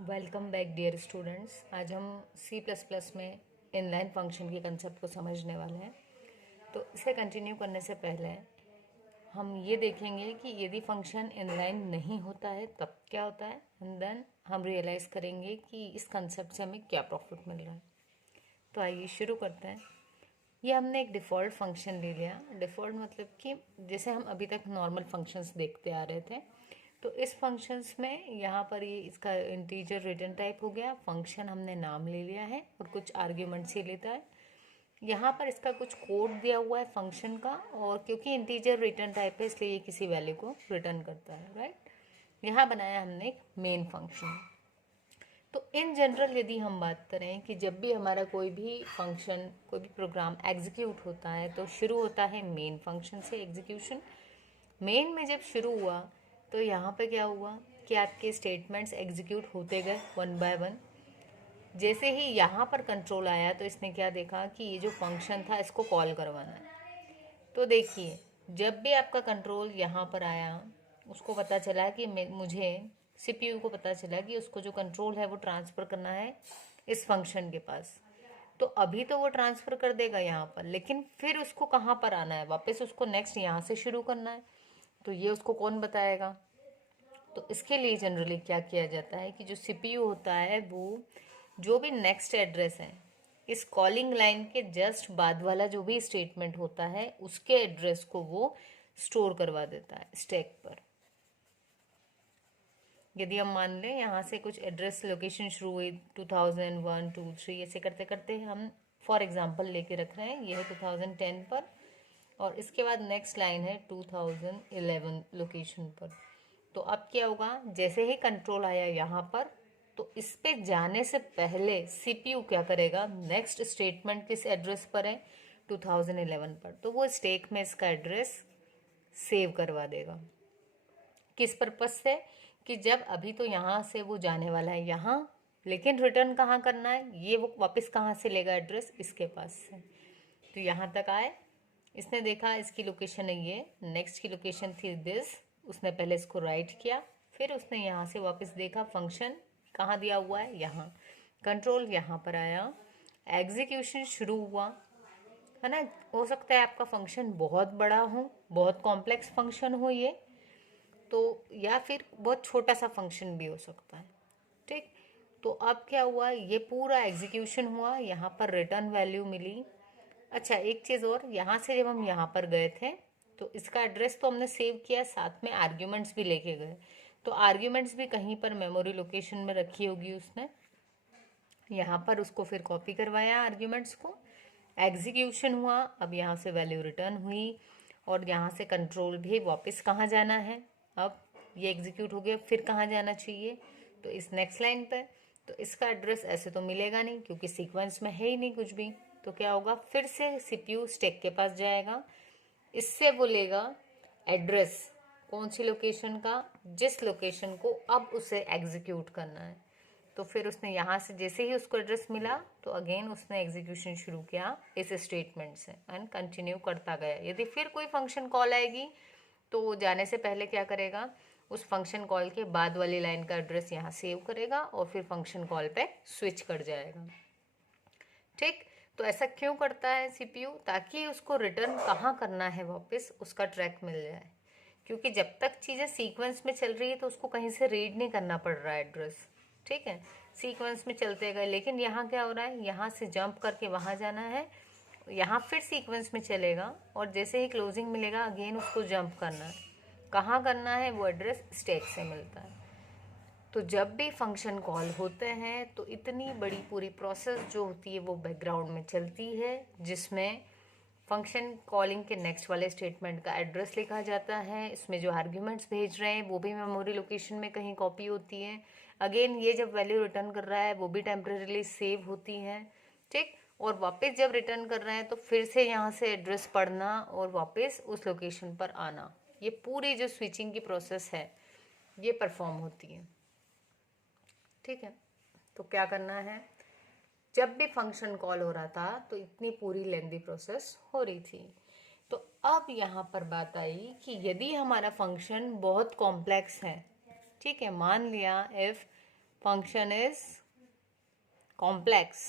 Welcome back dear students. आज हम C++ में इनलाइन फंक्शन के कंसेप्ट को समझने वाले हैं। तो इसे कंटिन्यू करने से पहले हम ये देखेंगे कि यदि फंक्शन इनलाइन नहीं होता है तब क्या होता है, एंड देन हम रियलाइज़ करेंगे कि इस कंसेप्ट से हमें क्या प्रॉफिट मिल रहा है। तो आइए शुरू करते हैं। ये हमने एक डिफ़ॉल्ट फंक्शन ले लिया। डिफ़ॉल्ट मतलब कि जैसे हम अभी तक नॉर्मल फंक्शंस देखते आ रहे थे, तो इस फंक्शंस में यहाँ पर ये इसका इंटीजर रिटर्न टाइप हो गया। फंक्शन हमने नाम ले लिया है और कुछ आर्ग्यूमेंट्स ही लेता है। यहाँ पर इसका कुछ कोड दिया हुआ है फंक्शन का, और क्योंकि इंटीजर रिटर्न टाइप है इसलिए ये किसी वैल्यू को रिटर्न करता है, राइट। यहाँ बनाया हमने एक मेन फंक्शन। तो इन जनरल यदि हम बात करें कि जब भी हमारा कोई भी फंक्शन, कोई भी प्रोग्राम एग्जीक्यूट होता है तो शुरू होता है मेन फंक्शन से एग्जीक्यूशन। मेन में जब शुरू हुआ तो यहाँ पे क्या हुआ कि आपके स्टेटमेंट्स एग्जीक्यूट होते गए वन बाय वन। जैसे ही यहाँ पर कंट्रोल आया तो इसने क्या देखा कि ये जो फंक्शन था इसको कॉल करवाना है। तो देखिए, जब भी आपका कंट्रोल यहाँ पर आया, उसको पता चला कि मुझे सीपीयू को पता चला कि उसको जो कंट्रोल है वो ट्रांसफ़र करना है इस फंक्शन के पास। तो अभी तो वो ट्रांसफ़र कर देगा यहाँ पर, लेकिन फिर उसको कहाँ पर आना है, वापस उसको नेक्स्ट यहाँ से शुरू करना है। तो ये उसको कौन बताएगा? तो इसके लिए जनरली क्या किया जाता है कि जो सीपीयू होता है वो जो भी नेक्स्ट एड्रेस है, इस कॉलिंग लाइन के जस्ट बाद वाला जो भी स्टेटमेंट होता है उसके एड्रेस को वो स्टोर करवा देता है स्टैक पर। यदि हम मान लें यहाँ से कुछ एड्रेस लोकेशन शुरू हुई 2001, 2, 3 ऐसे करते करते हम फॉर एग्जांपल लेके रख रहे हैं, ये है 2010 पर, और इसके बाद नेक्स्ट लाइन है 2011 लोकेशन पर। तो अब क्या होगा, जैसे ही कंट्रोल आया यहाँ पर तो इस पे जाने से पहले सीपीयू क्या करेगा, नेक्स्ट स्टेटमेंट किस एड्रेस पर है 2011 पर, तो वो स्टैक में इसका एड्रेस सेव करवा देगा। किस पर्पस से कि जब अभी तो यहाँ से वो जाने वाला है यहाँ, लेकिन रिटर्न कहाँ करना है, ये वो वापस कहाँ से लेगा एड्रेस, इसके पास से। तो यहाँ तक आए, इसने देखा इसकी लोकेशन है ये, नेक्स्ट की लोकेशन थी दिस, उसने पहले इसको राइट किया, फिर उसने यहाँ से वापस देखा फंक्शन कहाँ दिया हुआ है यहाँ, कंट्रोल यहाँ पर आया, एग्जीक्यूशन शुरू हुआ, है ना। हो सकता है आपका फंक्शन बहुत बड़ा हो, बहुत कॉम्प्लेक्स फंक्शन हो ये, तो या फिर बहुत छोटा सा फंक्शन भी हो सकता है, ठीक। तो अब क्या हुआ, ये पूरा एग्जीक्यूशन हुआ, यहाँ पर रिटर्न वैल्यू मिली। अच्छा, एक चीज़ और, यहाँ से जब हम यहाँ पर गए थे तो इसका एड्रेस तो हमने सेव किया, साथ में आर्ग्यूमेंट्स भी लेके गए। तो आर्ग्यूमेंट्स भी कहीं पर मेमोरी लोकेशन में रखी होगी उसने, यहाँ पर उसको फिर कॉपी करवाया आर्ग्यूमेंट्स को, एग्जीक्यूशन हुआ, अब यहाँ से वैल्यू रिटर्न हुई, और यहाँ से कंट्रोल भी वापस कहाँ जाना है, अब ये एग्जीक्यूट हो गया, फिर कहाँ जाना चाहिए, तो इस नेक्स्ट लाइन पे। तो इसका एड्रेस ऐसे तो मिलेगा नहीं क्योंकि सीक्वेंस में है ही नहीं कुछ भी, तो क्या होगा, फिर से सीपीयू स्टैक के पास जाएगा, इससे वो लेगा एड्रेस कौन सी लोकेशन का, जिस लोकेशन को अब उसे एग्जीक्यूट करना है। तो फिर उसने यहाँ से जैसे ही उसको एड्रेस मिला तो अगेन उसने एग्जीक्यूशन शुरू किया इस स्टेटमेंट से एंड कंटिन्यू करता गया। यदि फिर कोई फंक्शन कॉल आएगी तो वो जाने से पहले क्या करेगा, उस फंक्शन कॉल के बाद वाली लाइन का एड्रेस यहाँ सेव करेगा और फिर फंक्शन कॉल पे स्विच कर जाएगा, ठीक। तो ऐसा क्यों करता है सीपीयू, ताकि उसको रिटर्न कहाँ करना है वापस उसका ट्रैक मिल जाए, क्योंकि जब तक चीज़ें सीक्वेंस में चल रही है तो उसको कहीं से रीड नहीं करना पड़ रहा है एड्रेस, ठीक है, सीक्वेंस में चलते गए। लेकिन यहाँ क्या हो रहा है, यहाँ से जंप करके वहाँ जाना है, यहाँ फिर सीक्वेंस में चलेगा और जैसे ही क्लोजिंग मिलेगा अगेन उसको जंप करना है, कहाँ करना है, वो एड्रेस स्टैक से मिलता है। तो जब भी फंक्शन कॉल होते हैं तो इतनी बड़ी पूरी प्रोसेस जो होती है वो बैकग्राउंड में चलती है, जिसमें फंक्शन कॉलिंग के नेक्स्ट वाले स्टेटमेंट का एड्रेस लिखा जाता है, इसमें जो आर्ग्यूमेंट्स भेज रहे हैं वो भी मेमोरी लोकेशन में कहीं कॉपी होती है, अगेन ये जब वैल्यू रिटर्न कर रहा है वो भी टेम्परेरीली सेव होती है, ठीक। और वापस जब रिटर्न कर रहे हैं तो फिर से यहाँ से एड्रेस पढ़ना और वापस उस लोकेशन पर आना, ये पूरी जो स्विचिंग की प्रोसेस है ये परफॉर्म होती है, ठीक है। तो क्या करना है, जब भी फंक्शन कॉल हो रहा था तो इतनी पूरी लेंदी प्रोसेस हो रही थी। तो अब यहाँ पर बात आई कि यदि हमारा फंक्शन बहुत कॉम्प्लेक्स है, ठीक है, मान लिया इफ फंक्शन इज कॉम्प्लेक्स,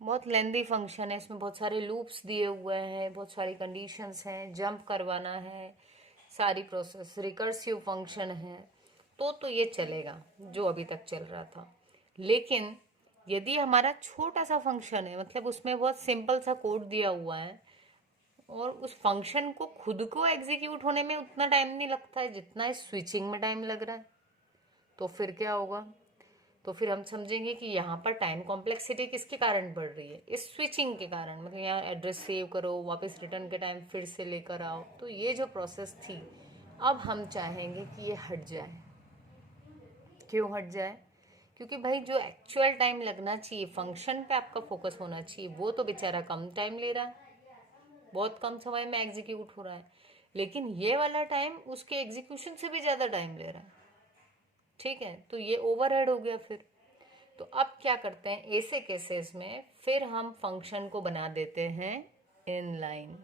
बहुत लेंदी फंक्शन है, इसमें बहुत सारे लूप्स दिए हुए हैं, बहुत सारी कंडीशंस हैं, जंप करवाना है, सारी प्रोसेस, रिकर्सिव फंक्शन है, तो ये चलेगा जो अभी तक चल रहा था। लेकिन यदि हमारा छोटा सा फंक्शन है, मतलब उसमें बहुत सिंपल सा कोड दिया हुआ है और उस फंक्शन को खुद को एग्जीक्यूट होने में उतना टाइम नहीं लगता है जितना इस स्विचिंग में टाइम लग रहा है, तो फिर क्या होगा? तो फिर हम समझेंगे कि यहाँ पर टाइम कॉम्प्लेक्सिटी किसके कारण बढ़ रही है? इस स्विचिंग के कारण। मतलब यहाँ एड्रेस सेव करो, वापस रिटर्न के टाइम फिर से लेकर आओ, तो ये जो प्रोसेस थी अब हम चाहेंगे कि ये हट जाए। क्यों हट जाए? क्योंकि भाई जो एक्चुअल टाइम लगना चाहिए, फंक्शन पे आपका फोकस होना चाहिए, वो तो बेचारा कम टाइम ले रहा है, बहुत कम समय में एग्जीक्यूट हो रहा है, लेकिन ये वाला टाइम उसके एग्जीक्यूशन से भी ज़्यादा टाइम ले रहा है। ठीक है, तो ये ओवरहेड हो गया। फिर तो अब क्या करते हैं ऐसे केसेस में, फिर हम फंक्शन को बना देते हैं इनलाइन।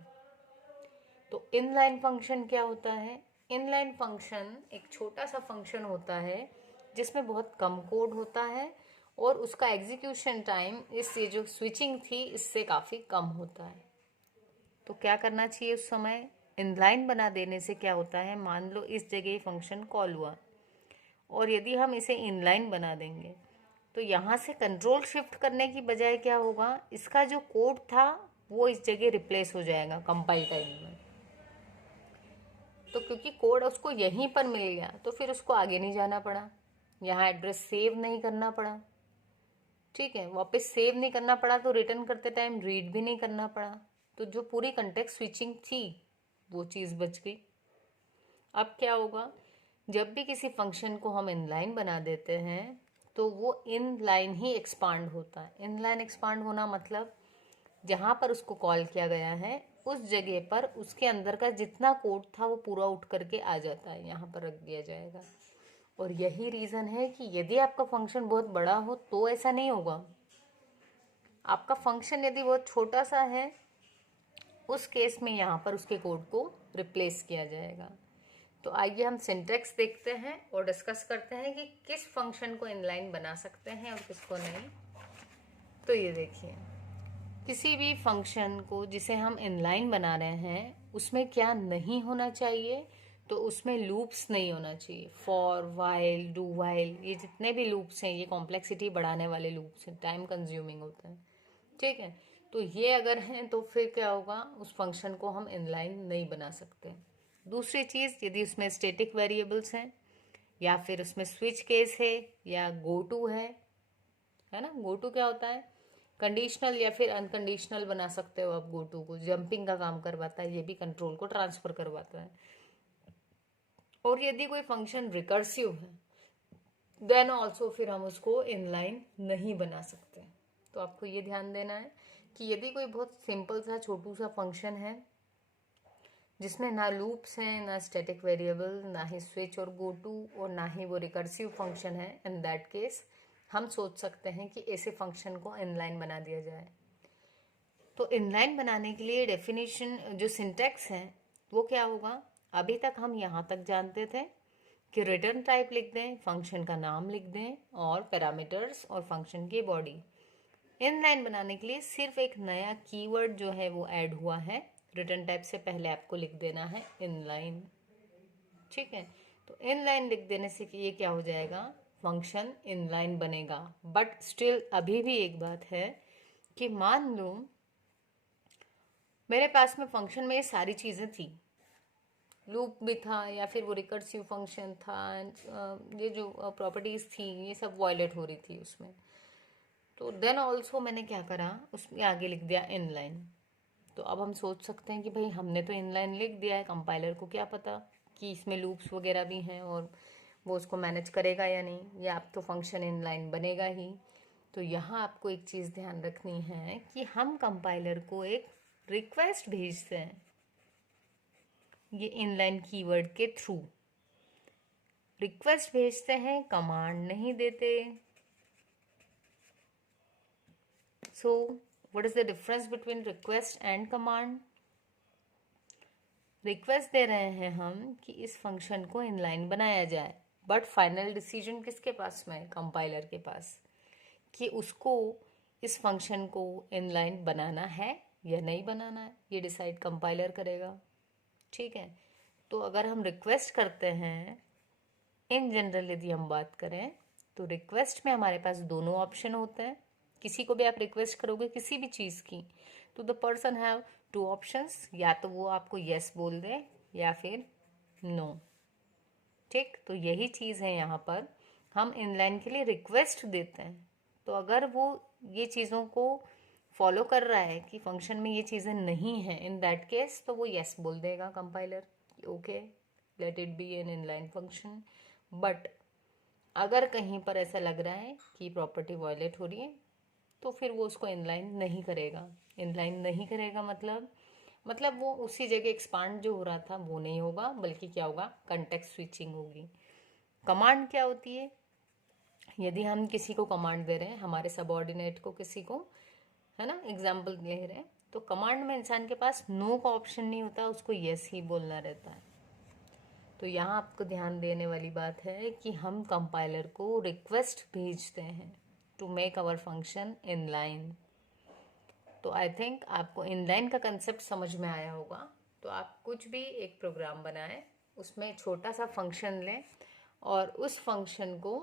तो इनलाइन फंक्शन क्या होता है? इनलाइन फंक्शन एक छोटा सा फंक्शन होता है जिसमें बहुत कम कोड होता है और उसका एग्जीक्यूशन टाइम इस ये जो स्विचिंग थी इससे काफ़ी कम होता है। तो क्या करना चाहिए उस समय? इनलाइन बना देने से क्या होता है, मान लो इस जगह फंक्शन कॉल हुआ और यदि हम इसे इनलाइन बना देंगे तो यहाँ से कंट्रोल शिफ्ट करने की बजाय क्या होगा, इसका जो कोड था वो इस जगह रिप्लेस हो जाएगा कंपाइल टाइम में। तो क्योंकि कोड उसको यहीं पर मिल गया तो फिर उसको आगे नहीं जाना पड़ा, यहाँ एड्रेस सेव नहीं करना पड़ा। ठीक है, वापस सेव नहीं करना पड़ा तो रिटर्न करते टाइम रीड भी नहीं करना पड़ा, तो जो पूरी कंटेक्स्ट स्विचिंग थी वो चीज़ बच गई। अब क्या होगा, जब भी किसी फंक्शन को हम इनलाइन बना देते हैं तो वो इनलाइन ही एक्सपांड होता है। इनलाइन एक्सपांड होना मतलब जहाँ पर उसको कॉल किया गया है उस जगह पर उसके अंदर का जितना कोड था वो पूरा उठ करके आ जाता है, यहाँ पर रख दिया जाएगा। और यही रीज़न है कि यदि आपका फंक्शन बहुत बड़ा हो तो ऐसा नहीं होगा। आपका फंक्शन यदि बहुत छोटा सा है उस केस में यहाँ पर उसके कोड को रिप्लेस किया जाएगा। तो आइए हम सिंटैक्स देखते हैं और डिस्कस करते हैं कि किस फंक्शन को इनलाइन बना सकते हैं और किसको नहीं। तो ये देखिए, किसी भी फंक्शन को जिसे हम इनलाइन बना रहे हैं उसमें क्या नहीं होना चाहिए, तो उसमें लूप्स नहीं होना चाहिए। फॉर, वाइल, डू वाइल, ये जितने भी लूप्स हैं ये कॉम्प्लेक्सिटी बढ़ाने वाले लूप्स हैं, टाइम कंज्यूमिंग होते हैं। ठीक है, तो ये अगर हैं तो फिर क्या होगा, उस फंक्शन को हम इनलाइन नहीं बना सकते। दूसरी चीज़, यदि उसमें स्टैटिक वेरिएबल्स हैं या फिर उसमें स्विच केस है या गो टू है ना। गो टू क्या होता है, कंडीशनल या फिर अनकंडीशनल बना सकते हो आप। गो टू को जंपिंग का काम करवाता है, ये भी कंट्रोल को ट्रांसफर करवाता है। और यदि कोई फंक्शन रिकर्सिव है देन ऑल्सो फिर हम उसको इनलाइन नहीं बना सकते। तो आपको ये ध्यान देना है कि यदि कोई बहुत सिंपल सा छोटू सा फंक्शन है जिसमें ना लूप्स हैं, ना स्टैटिक वेरिएबल, ना ही स्विच और गो टू, और ना ही वो रिकर्सिव फंक्शन है, इन दैट केस हम सोच सकते हैं कि ऐसे फंक्शन को इनलाइन बना दिया जाए। तो इनलाइन बनाने के लिए डेफिनेशन जो सिंटैक्स है वो क्या होगा, अभी तक हम यहाँ तक जानते थे कि रिटर्न टाइप लिख दें, फंक्शन का नाम लिख दें और पैरामीटर्स और फंक्शन की बॉडी। इनलाइन बनाने के लिए सिर्फ एक नया कीवर्ड जो है वो ऐड हुआ है, रिटर्न टाइप से पहले आपको लिख देना है इनलाइन। ठीक है, तो इनलाइन लिख देने से कि ये क्या हो जाएगा, फंक्शन इनलाइन बनेगा। बट स्टिल अभी भी एक बात है कि मान लो मेरे पास में फंक्शन में ये सारी चीज़ें थी, लूप भी था या फिर वो रिकर्सिव फंक्शन था, ये जो प्रॉपर्टीज़ थी ये सब वायलेट हो रही थी उसमें, तो देन ऑल्सो मैंने क्या करा, उसमें आगे लिख दिया इनलाइन। तो अब हम सोच सकते हैं कि भाई हमने तो इनलाइन लिख दिया है, कंपाइलर को क्या पता कि इसमें लूप्स वगैरह भी हैं और वो उसको मैनेज करेगा या नहीं, या अब तो फंक्शन इनलाइन बनेगा ही। तो यहाँ आपको एक चीज़ ध्यान रखनी है कि हम कंपाइलर को एक रिक्वेस्ट भेजते हैं ये इनलाइन कीवर्ड के थ्रू रिक्वेस्ट भेजते हैं, कमांड नहीं देते। So what is the difference between request and command? Request दे रहे हैं हम कि इस फंक्शन को इनलाइन बनाया जाए, बट फाइनल डिसीजन किसके पास में है? कंपाइलर के पास, कि उसको इस फंक्शन को इनलाइन बनाना है या नहीं बनाना है, ये डिसाइड कंपाइलर करेगा। ठीक है, तो अगर हम रिक्वेस्ट करते हैं, इन जनरल यदि हम बात करें, तो रिक्वेस्ट में हमारे पास दोनों ऑप्शन होते हैं। किसी को भी आप रिक्वेस्ट करोगे किसी भी चीज़ की, तो the person have two options, या तो वो आपको यस बोल दे या फिर नो। ठीक, तो यही चीज़ है यहाँ पर, हम इनलाइन के लिए रिक्वेस्ट देते हैं, तो अगर वो ये चीज़ों को फॉलो कर रहा है कि फंक्शन में ये चीज़ें नहीं हैं, इन दैट केस तो वो यस बोल देगा compiler, okay let it be an inline function. But अगर कहीं पर ऐसा लग रहा है कि प्रॉपर्टी वायलेट हो रही है, तो फिर वो उसको इनलाइन नहीं करेगा। इनलाइन नहीं करेगा मतलब वो उसी जगह एक्सपांड जो हो रहा था वो नहीं होगा, बल्कि क्या होगा, कंटेक्स्ट स्विचिंग होगी। कमांड क्या होती है? यदि हम किसी को कमांड दे रहे हैं, हमारे सबऑर्डिनेट को, किसी को, है ना, एग्जाम्पल ले रहे हैं, तो कमांड में इंसान के पास नो का ऑप्शन नहीं होता, उसको यस ही बोलना रहता है। तो यहाँ आपको ध्यान देने वाली बात है कि हम कंपाइलर को रिक्वेस्ट भेजते हैं to make our function inline. तो आई थिंक आपको इनलाइन का कंसेप्ट समझ में आया होगा। तो आप कुछ भी एक प्रोग्राम बनाएं, उसमें छोटा सा फंक्शन लें और उस फंक्शन को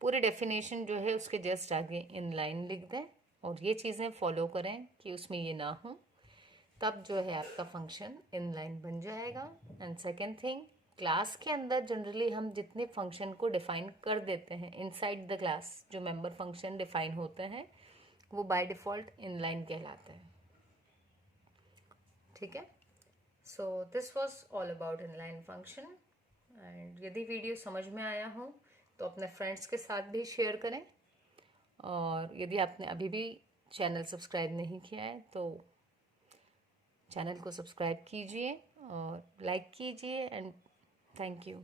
पूरी डेफिनेशन जो है उसके जस्ट आगे इनलाइन लिख दें और ये चीज़ें फॉलो करें कि उसमें ये ना हो, तब जो है आपका फंक्शन इनलाइन बन जाएगा। एंड सेकेंड थिंग, क्लास के अंदर जनरली हम जितने फंक्शन को डिफाइन कर देते हैं इनसाइड द क्लास, जो मेंबर फंक्शन डिफाइन होते हैं वो बाय डिफ़ॉल्ट इनलाइन कहलाते हैं। ठीक है, so this was all about inline function. And यदि वीडियो समझ में आया हो तो अपने फ्रेंड्स के साथ भी शेयर करें, और यदि आपने अभी भी चैनल सब्सक्राइब नहीं किया है तो चैनल को सब्सक्राइब कीजिए और लाइक कीजिए। And thank you.